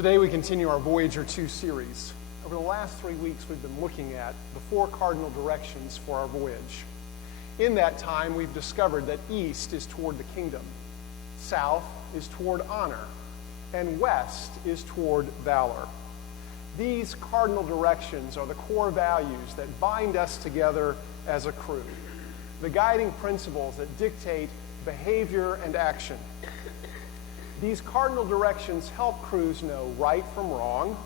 Today we continue our Voyager 2 series. Over the last 3 weeks we've been looking at the 4 cardinal directions for our voyage. In that time we've discovered that east is toward the kingdom, south is toward honor, and west is toward valor. These cardinal directions are the core values that bind us together as a crew, the guiding principles that dictate behavior and action. These cardinal directions help crews know right from wrong,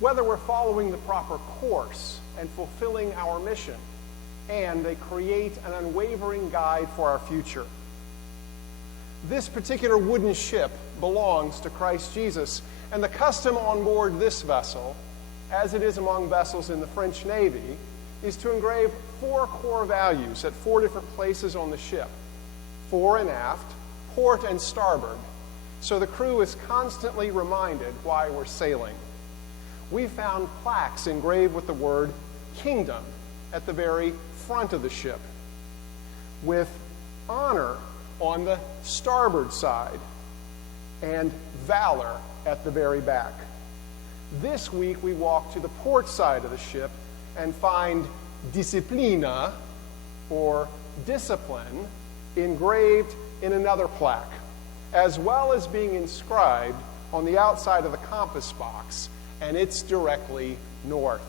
whether we're following the proper course and fulfilling our mission, and they create an unwavering guide for our future. This particular wooden ship belongs to Christ Jesus, and the custom on board this vessel, as it is among vessels in the French Navy, is to engrave 4 core values at 4 different places on the ship, fore and aft, port and starboard, so the crew is constantly reminded why we're sailing. We found plaques engraved with the word kingdom at the very front of the ship, with honor on the starboard side and valor at the very back. This week we walk to the port side of the ship and find disciplina, or discipline, engraved in another plaque, as well as being inscribed on the outside of the compass box, and it's directly north.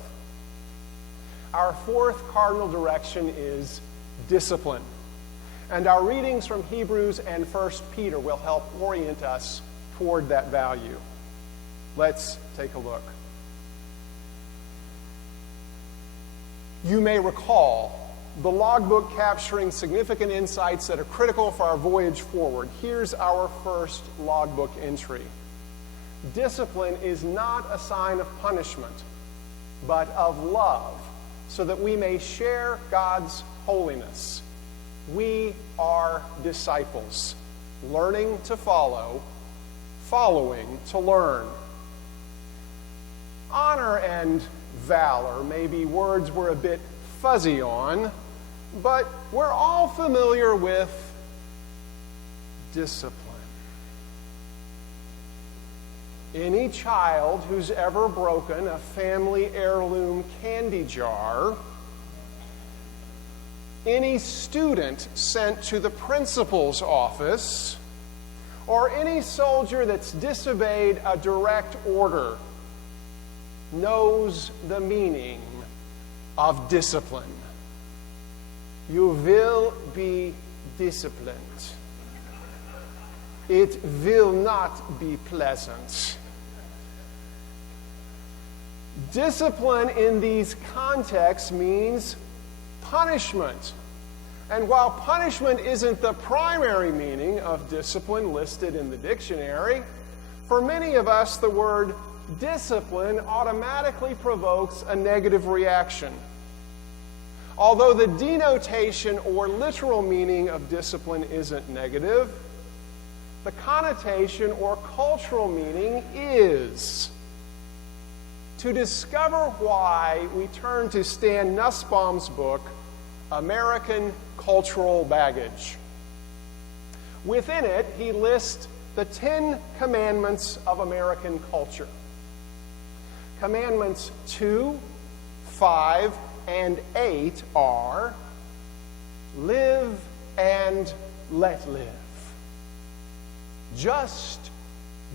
Our 4th cardinal direction is discipline, and our readings from Hebrews and 1 Peter will help orient us toward that value. Let's take a look. You may recall the logbook capturing significant insights that are critical for our voyage forward. Here's our first logbook entry. Discipline is not a sign of punishment, but of love, so that we may share God's holiness. We are disciples, learning to follow, following to learn. Honor and valor may be words we're a bit fuzzy on, but we're all familiar with discipline. Any child who's ever broken a family heirloom candy jar, any student sent to the principal's office, or any soldier that's disobeyed a direct order knows the meaning of discipline. You will be disciplined. It will not be pleasant. Discipline in these contexts means punishment. And while punishment isn't the primary meaning of discipline listed in the dictionary, for many of us the word discipline automatically provokes a negative reaction. Although the denotation or literal meaning of discipline isn't negative, the connotation or cultural meaning is. To discover why, we turn to Stan Nussbaum's book, American Cultural Baggage. Within it, he lists the 10 commandments of American culture. Commandments 2, 5, and 8 are live and let live. Just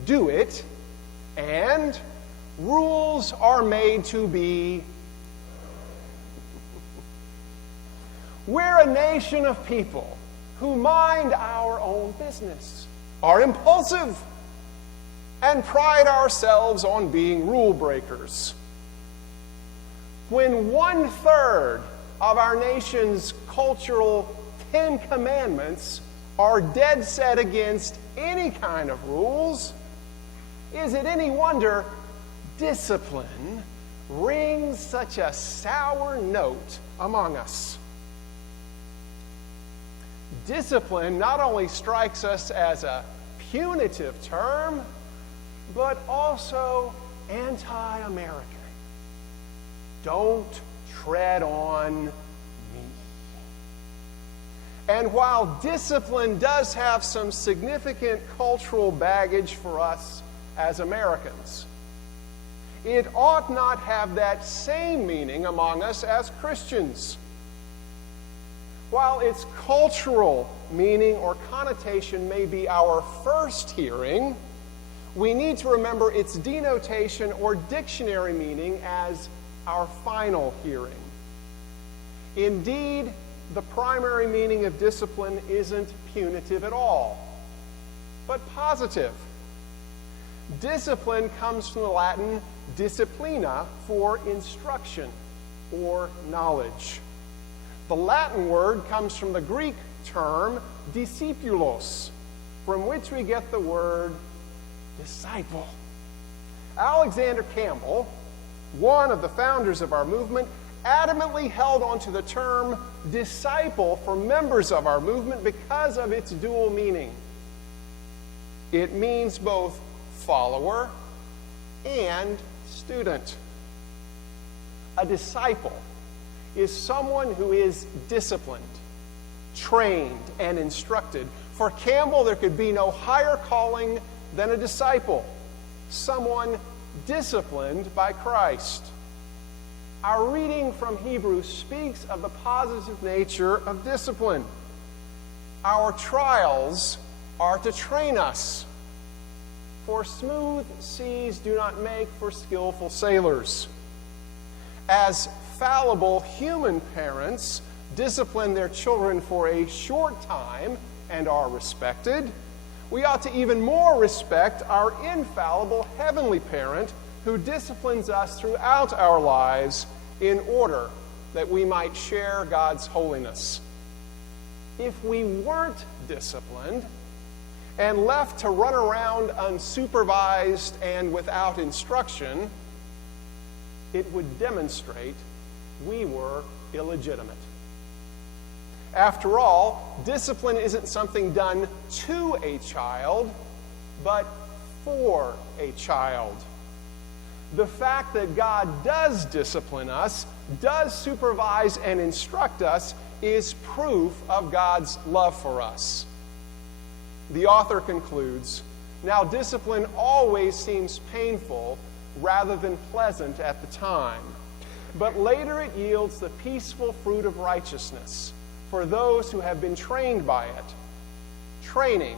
do it, and rules are made to be. We're a nation of people who mind our own business, are impulsive, and pride ourselves on being rule breakers. When 1/3 of our nation's cultural 10 commandments are dead set against any kind of rules, is it any wonder discipline rings such a sour note among us? Discipline not only strikes us as a punitive term, but also anti-American. Don't tread on me. And while discipline does have some significant cultural baggage for us, as Americans. It ought not have that same meaning among us as Christians. While its cultural meaning or connotation may be our first hearing, we need to remember its denotation or dictionary meaning as our final hearing. Indeed, the primary meaning of discipline isn't punitive at all, but positive. Discipline comes from the Latin disciplina, for instruction or knowledge. The Latin word comes from the Greek term discipulos, from which we get the word disciple. Alexander Campbell, one of the founders of our movement, adamantly held onto the term disciple for members of our movement because of its dual meaning. It means both follower and student. A disciple is someone who is disciplined, trained, and instructed. For Campbell, there could be no higher calling than a disciple, someone disciplined by Christ. Our reading from Hebrews speaks of the positive nature of discipline. Our trials are to train us. For smooth seas do not make for skillful sailors. As fallible human parents discipline their children for a short time and are respected, we ought to even more respect our infallible heavenly parent who disciplines us throughout our lives in order that we might share God's holiness. If we weren't disciplined and left to run around unsupervised and without instruction, it would demonstrate we were illegitimate. After all, discipline isn't something done to a child, but for a child. The fact that God does discipline us, does supervise and instruct us, is proof of God's love for us. The author concludes, "Now discipline always seems painful rather than pleasant at the time, but later it yields the peaceful fruit of righteousness for those who have been trained by it. Training,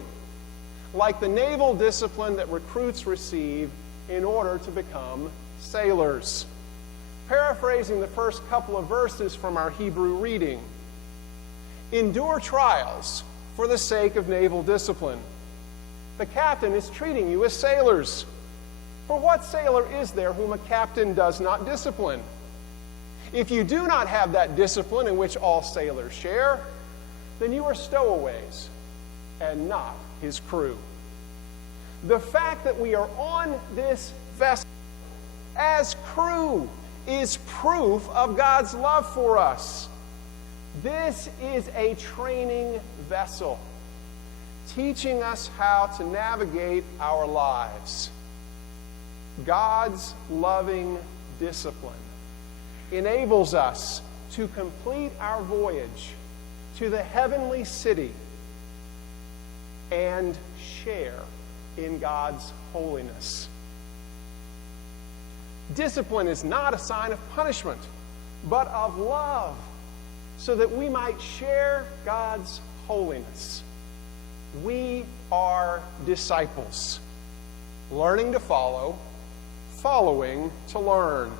like the naval discipline that recruits receive in order to become sailors." Paraphrasing the first couple of verses from our Hebrew reading, endure trials for the sake of naval discipline. The captain is treating you as sailors. For what sailor is there whom a captain does not discipline? If you do not have that discipline in which all sailors share, then you are stowaways and not his crew. The fact that we are on this vessel as crew is proof of God's love for us. This is a training vessel, teaching us how to navigate our lives. God's loving discipline enables us to complete our voyage to the heavenly city and share in God's holiness. Discipline is not a sign of punishment, but of love, so that we might share God's holiness. We are disciples, learning to follow, following to learn.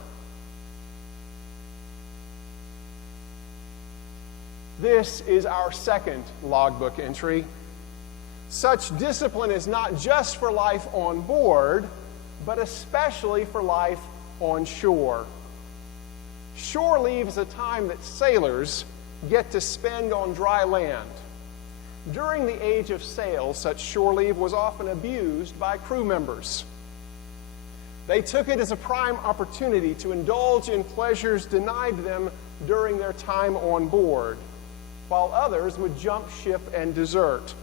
This is our second logbook entry. Such discipline is not just for life on board, but especially for life on shore. Shore leave is a time that sailors get to spend on dry land. During the age of sail, such shore leave was often abused by crew members. They took it as a prime opportunity to indulge in pleasures denied them during their time on board, while others would jump ship and desert.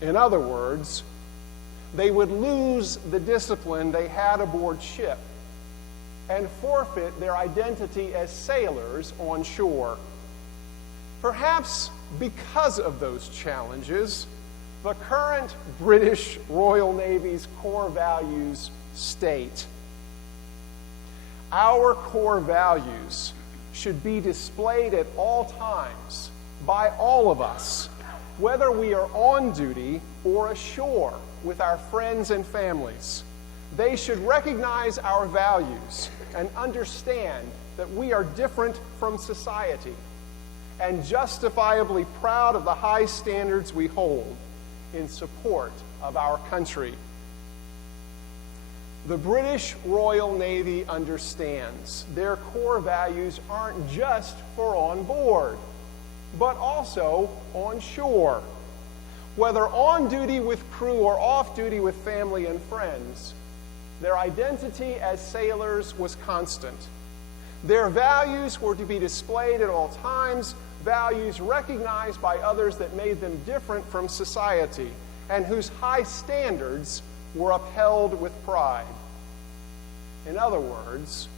In other words, they would lose the discipline they had aboard ship and forfeit their identity as sailors on shore. Perhaps because of those challenges, The current British Royal Navy's core values state, our core values should be displayed at all times by all of us, whether we are on duty or ashore with our friends and families. They should recognize our values and understand that we are different from society and justifiably proud of the high standards we hold in support of our country. The British Royal Navy understands their core values aren't just for on board, but also on shore. Whether on duty with crew or off duty with family and friends, their identity as sailors was constant. Their values were to be displayed at all times, values recognized by others that made them different from society, and whose high standards were upheld with pride. In other words,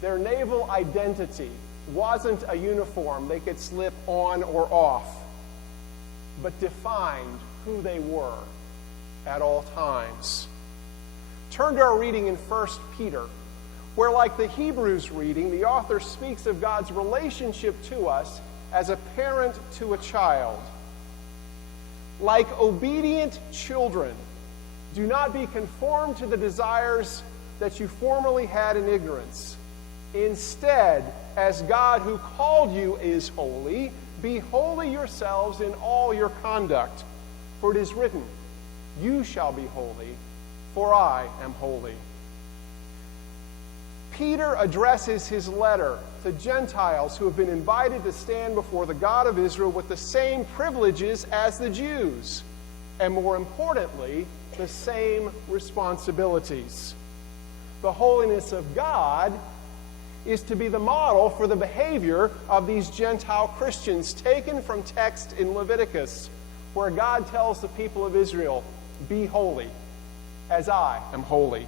their naval identity wasn't a uniform they could slip on or off, but defined who they were at all times. Turn to our reading in 1 Peter, where, like the Hebrews reading, the author speaks of God's relationship to us as a parent to a child. Like obedient children, do not be conformed to the desires that you formerly had in ignorance. Instead, as God who called you is holy, be holy yourselves in all your conduct. For it is written, you shall be holy, for I am holy. Peter addresses his letter to Gentiles who have been invited to stand before the God of Israel with the same privileges as the Jews, and more importantly, the same responsibilities. The holiness of God is to be the model for the behavior of these Gentile Christians, taken from text in Leviticus, where God tells the people of Israel, be holy, as I am holy.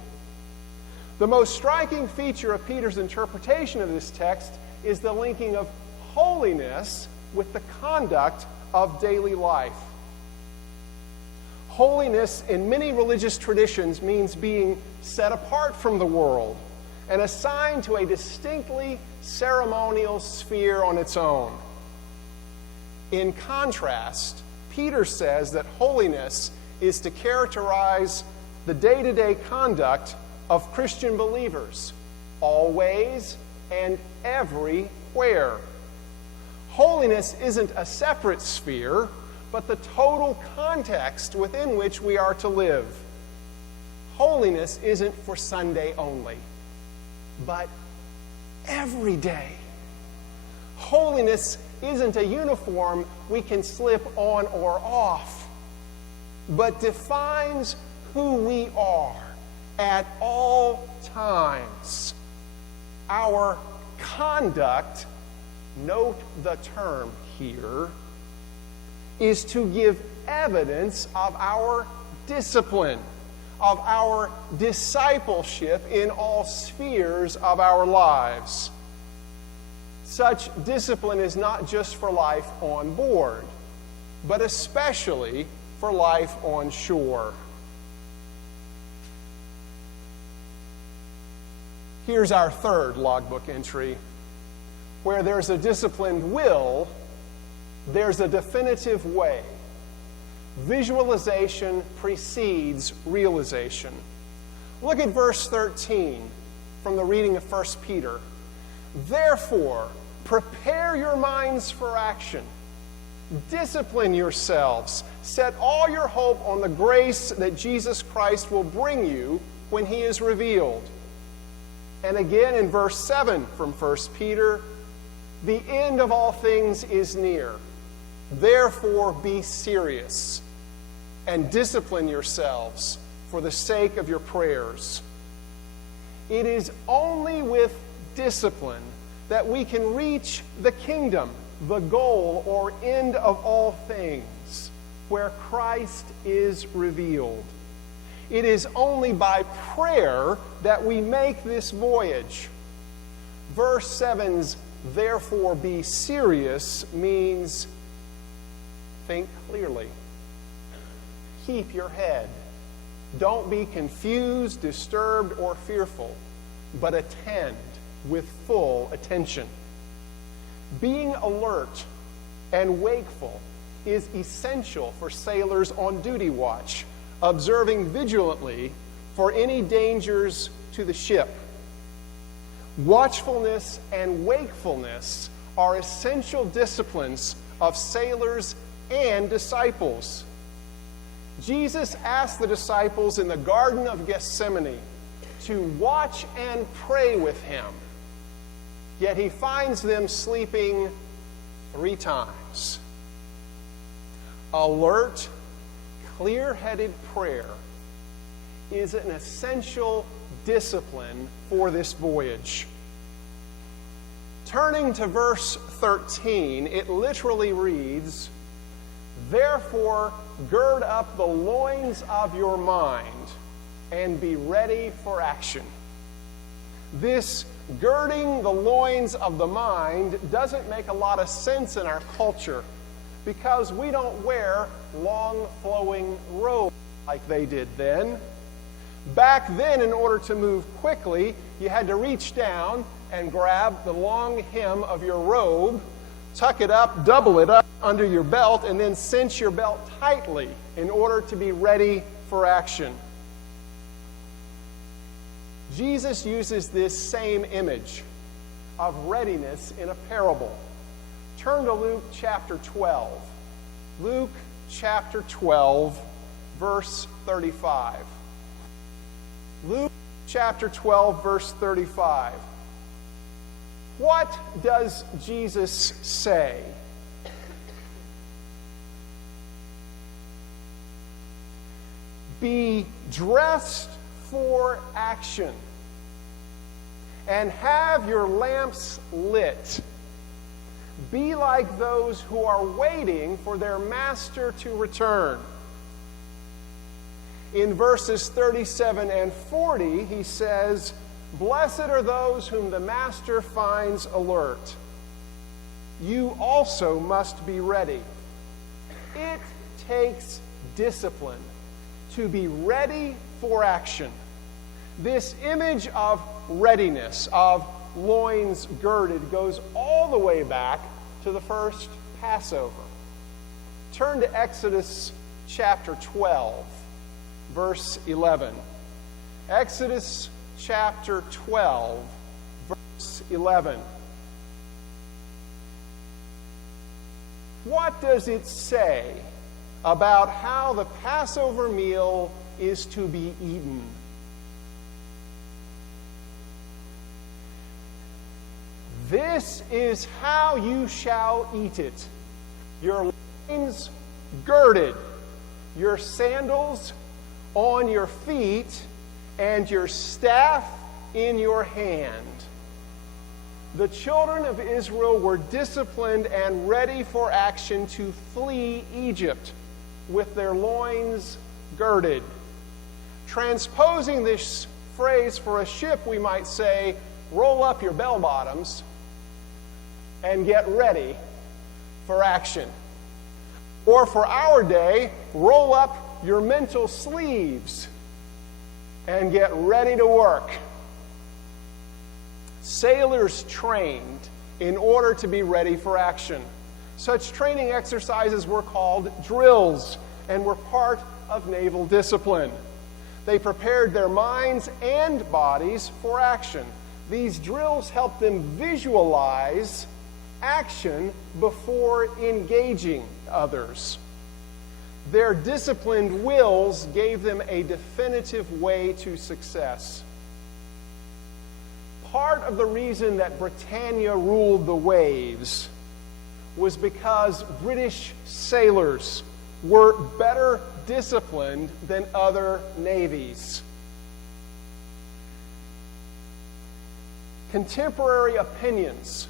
The most striking feature of Peter's interpretation of this text is the linking of holiness with the conduct of daily life. Holiness in many religious traditions means being set apart from the world and assigned to a distinctly ceremonial sphere on its own. In contrast, Peter says that holiness is to characterize the day-to-day conduct of Christian believers, always and everywhere. Holiness isn't a separate sphere, but the total context within which we are to live. Holiness isn't for Sunday only, but every day. Holiness isn't a uniform we can slip on or off, but defines who we are at all times. Our conduct, note the term here, is to give evidence of our discipline, of our discipleship in all spheres of our lives. Such discipline is not just for life on board, but especially for life on shore. Here's our third logbook entry. Where there's a disciplined will, there's a definitive way. Visualization precedes realization. Look at verse 13 from the reading of 1 Peter. Therefore, prepare your minds for action. Discipline yourselves. Set all your hope on the grace that Jesus Christ will bring you when he is revealed. And again in verse 7 from 1 Peter, the end of all things is near. Therefore be serious and discipline yourselves for the sake of your prayers. It is only with discipline that we can reach the kingdom, the goal or end of all things, where Christ is revealed. It is only by prayer that we make this voyage. Verse 7's therefore be serious means think clearly. keep your head. Don't be confused, disturbed, or fearful, but attend with full attention. Being alert and wakeful is essential for sailors on duty watch, observing vigilantly for any dangers to the ship. Watchfulness and wakefulness are essential disciplines of sailors and disciples. Jesus asked the disciples in the Garden of Gethsemane to watch and pray with him, yet he finds them sleeping 3 times. Alert, clear-headed prayer is an essential discipline for this voyage. Turning to verse 13, it literally reads, "Therefore, gird up the loins of your mind and be ready for action." This girding the loins of the mind doesn't make a lot of sense in our culture because we don't wear long flowing robes like they did then. Back then, in order to move quickly, you had to reach down and grab the long hem of your robe, tuck it up, double it up under your belt, and then cinch your belt tightly in order to be ready for action. Jesus uses this same image of readiness in a parable. Turn to Luke chapter 12. Luke chapter 12, verse 35. Luke chapter 12, verse 35. What does Jesus say? Be dressed for action and have your lamps lit. Be like those who are waiting for their master to return. In verses 37 and 40, he says, "Blessed are those whom the master finds alert. You also must be ready." It takes discipline to be ready for action. This image of readiness, of loins girded, goes all the way back to the first Passover. Turn to Exodus chapter 12, verse 11. Exodus chapter 12, verse 11. What does it say about how the Passover meal is to be eaten? "This is how you shall eat it. Your loins girded, your sandals on your feet, and your staff in your hand." The children of Israel were disciplined and ready for action to flee Egypt with their loins girded. Transposing this phrase for a ship, we might say, roll up your bell bottoms and get ready for action. Or for our day, roll up your mental sleeves and get ready to work. Sailors trained in order to be ready for action. Such training exercises were called drills and were part of naval discipline. They prepared their minds and bodies for action. These drills helped them visualize action before engaging others. Their disciplined wills gave them a definitive way to success. Part of the reason that Britannia ruled the waves was because British sailors were better disciplined than other navies. Contemporary opinions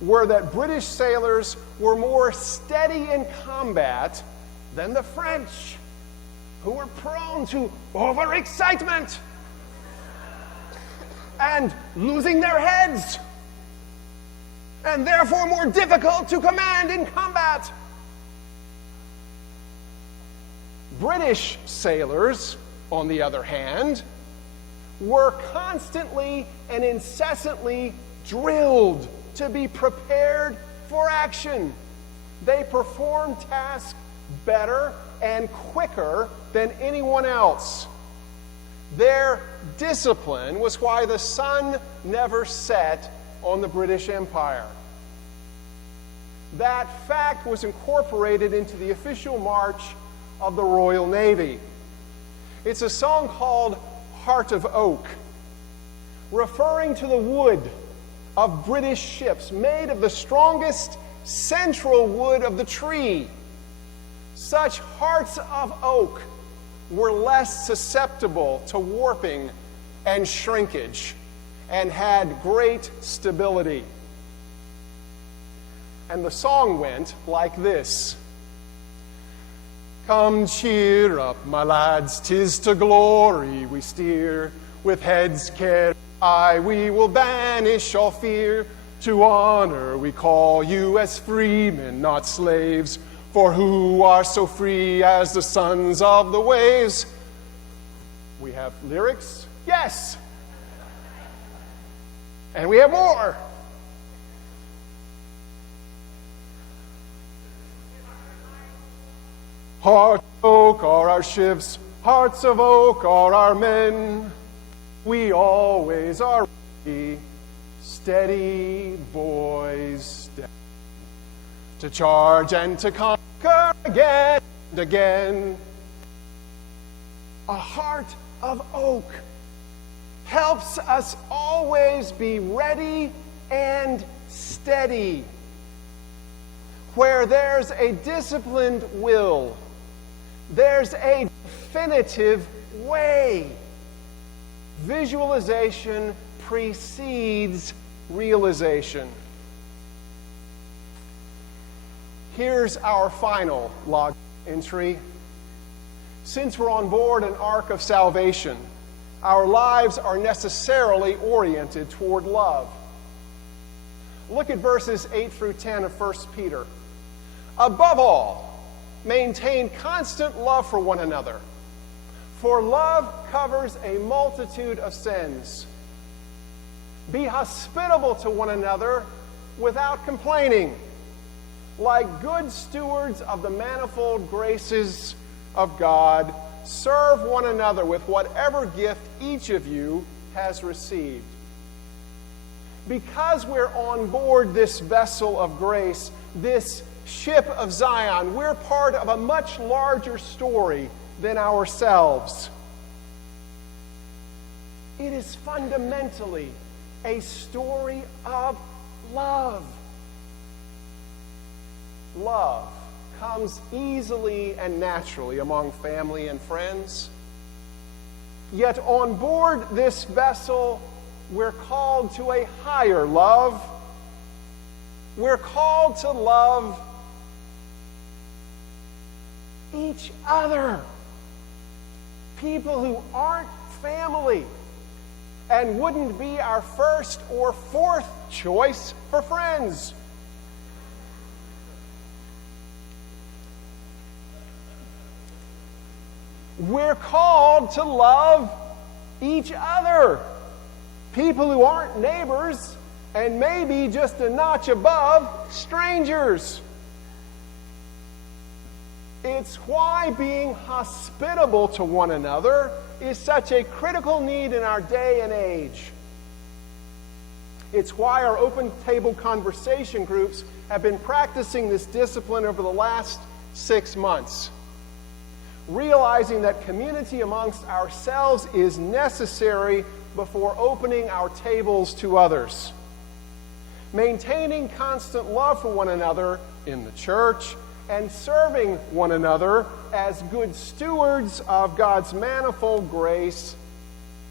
were that British sailors were more steady in combat than the French, who were prone to overexcitement and losing their heads, and therefore more difficult to command in combat. British sailors, on the other hand, were constantly and incessantly drilled to be prepared for action. They performed tasks better and quicker than anyone else. Their discipline was why the sun never set on the British Empire. That fact was incorporated into the official march of the Royal Navy. It's a song called Heart of Oak, referring to the wood of British ships made of the strongest central wood of the tree. Such hearts of oak were less susceptible to warping and shrinkage and had great stability. And the song went like this. Come cheer up, my lads, 'tis to glory we steer. With heads carried high we will banish all fear. To honor we call you as freemen, not slaves. For who are so free as the sons of the waves? We have lyrics? Yes! And we have more! Hearts of oak are our ships, hearts of oak are our men. We always are ready, steady boys, steady, to charge and to conquer again and again. A heart of oak helps us always be ready and steady. Where there's a disciplined will, there's a definitive way. Visualization precedes realization. Here's our final log entry. Since we're on board an ark of salvation, our lives are necessarily oriented toward love. Look at verses 8 through 10 of 1 Peter. Above all, maintain constant love for one another, for love covers a multitude of sins. Be hospitable to one another without complaining. Like good stewards of the manifold graces of God, serve one another with whatever gift each of you has received. Because we're on board this vessel of grace, this ship of Zion, we're part of a much larger story than ourselves. It is fundamentally a story of love. Love comes easily and naturally among family and friends. Yet on board this vessel, we're called to a higher love. We're called to love each other. People who aren't family and wouldn't be our first or fourth choice for friends. We're called to love each other. People who aren't neighbors and maybe just a notch above strangers. It's why being hospitable to one another is such a critical need in our day and age. It's why our open table conversation groups have been practicing this discipline over the last 6 months. Realizing that community amongst ourselves is necessary before opening our tables to others. Maintaining constant love for one another in the church and serving one another as good stewards of God's manifold grace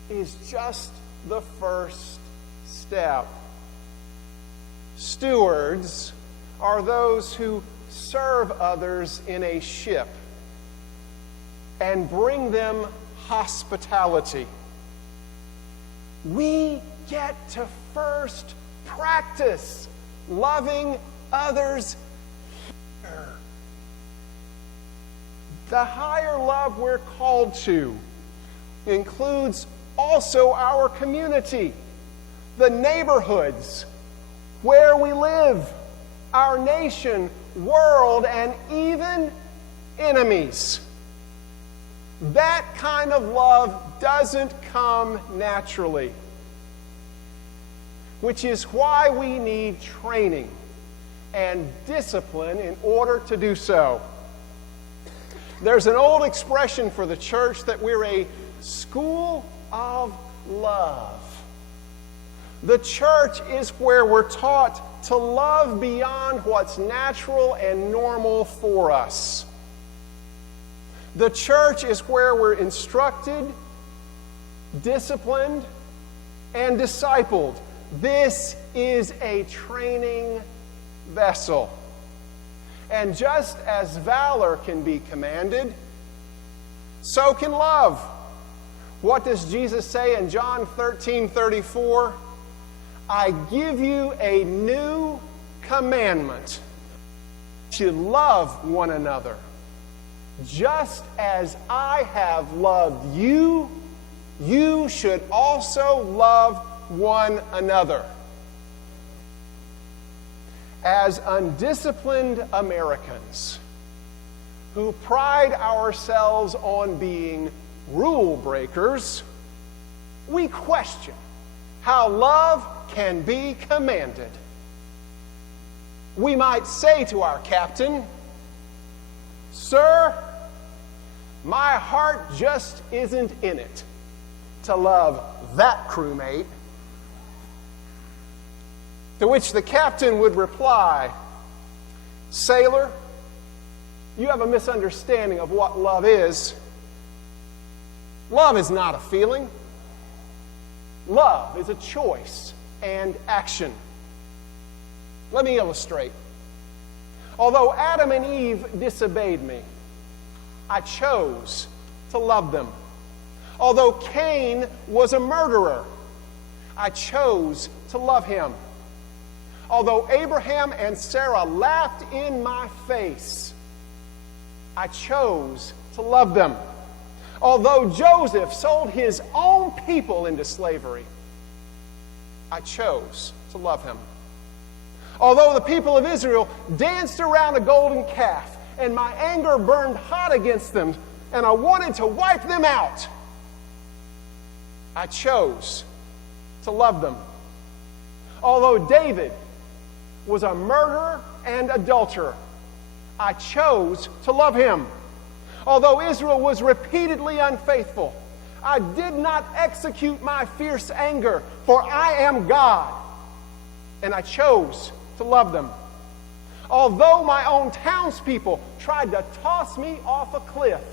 is just the first step. Stewards are those who serve others in a ship and bring them hospitality. We get to first practice loving others here. The higher love we're called to includes also our community, the neighborhoods where we live, our nation, world, and even enemies. That kind of love doesn't come naturally, which is why we need training and discipline in order to do so. There's an old expression for the church that we're a school of love. The church is where we're taught to love beyond what's natural and normal for us. The church is where we're instructed, disciplined, and discipled. This is a training vessel. And just as valor can be commanded, so can love. What does Jesus say in John 13:34? I give you a new commandment, to love one another. Just as I have loved you, you should also love one another. As undisciplined Americans who pride ourselves on being rule breakers, we question how love can be commanded. We might say to our captain, "Sir, my heart just isn't in it to love that crewmate." To which the captain would reply, "Sailor, you have a misunderstanding of what love is. Love is not a feeling. Love is a choice and action." Let me illustrate. Although Adam and Eve disobeyed me, I chose to love them. Although Cain was a murderer, I chose to love him. Although Abraham and Sarah laughed in my face, I chose to love them. Although Joseph sold his own people into slavery, I chose to love him. Although the people of Israel danced around a golden calf and my anger burned hot against them and I wanted to wipe them out, I chose to love them. Although David was a murderer and adulterer, I chose to love him. Although Israel was repeatedly unfaithful, I did not execute my fierce anger, for I am God, and I chose to love them. Although my own townspeople tried to toss me off a cliff,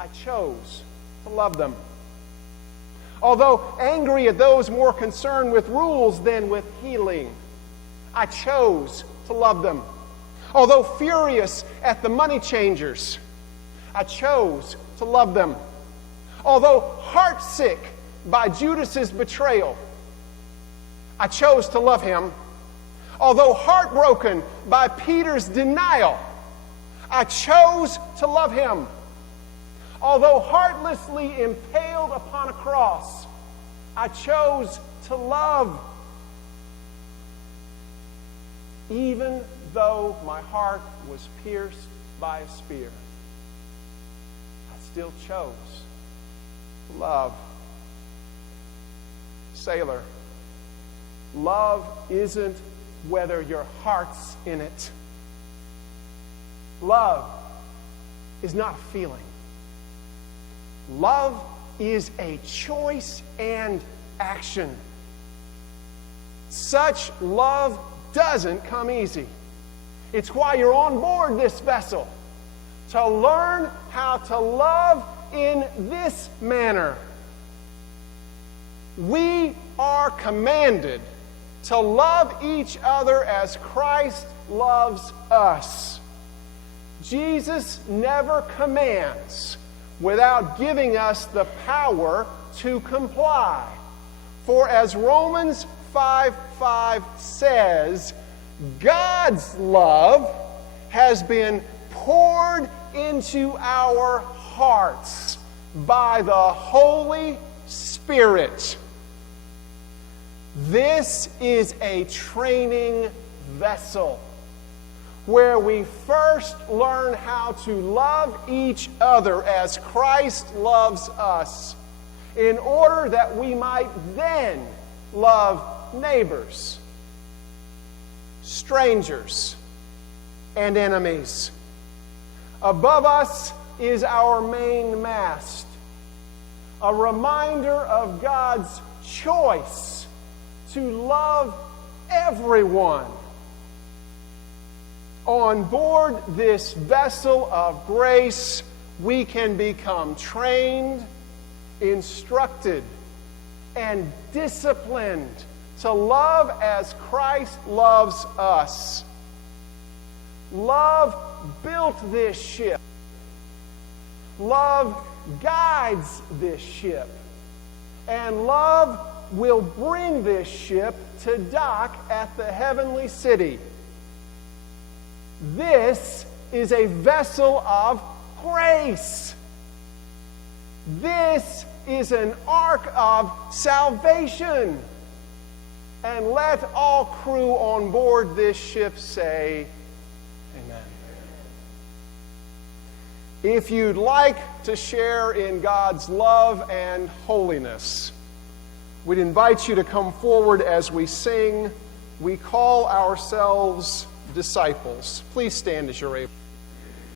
I chose to love them. Although angry at those more concerned with rules than with healing, I chose to love them. Although furious at the money changers, I chose to love them. Although heartsick by Judas's betrayal, I chose to love him. Although heartbroken by Peter's denial, I chose to love him. Although heartlessly impaled upon a cross, I chose to love. Even though my heart was pierced by a spear, I still chose to love. Sailor, love isn't whether your heart's in it. Love is not a feeling. Love is a choice and action. Such love doesn't come easy. It's why you're on board this vessel, to learn how to love in this manner. We are commanded to love each other as Christ loves us. Jesus never commands without giving us the power to comply. For as Romans 5:5 says, God's love has been poured into our hearts by the Holy Spirit. This is a training vessel where we first learn how to love each other as Christ loves us, in order that we might then love neighbors, strangers, and enemies. Above us is our main mast, a reminder of God's choice to love everyone. On board this vessel of grace, we can become trained, instructed, and disciplined to love as Christ loves us. Love built this ship. Love guides this ship. And love will bring this ship to dock at the heavenly city. This is a vessel of grace. This is an ark of salvation. And let all crew on board this ship say, Amen. If you'd like to share in God's love and holiness, we'd invite you to come forward as we sing. We call ourselves disciples. Please stand as you're able.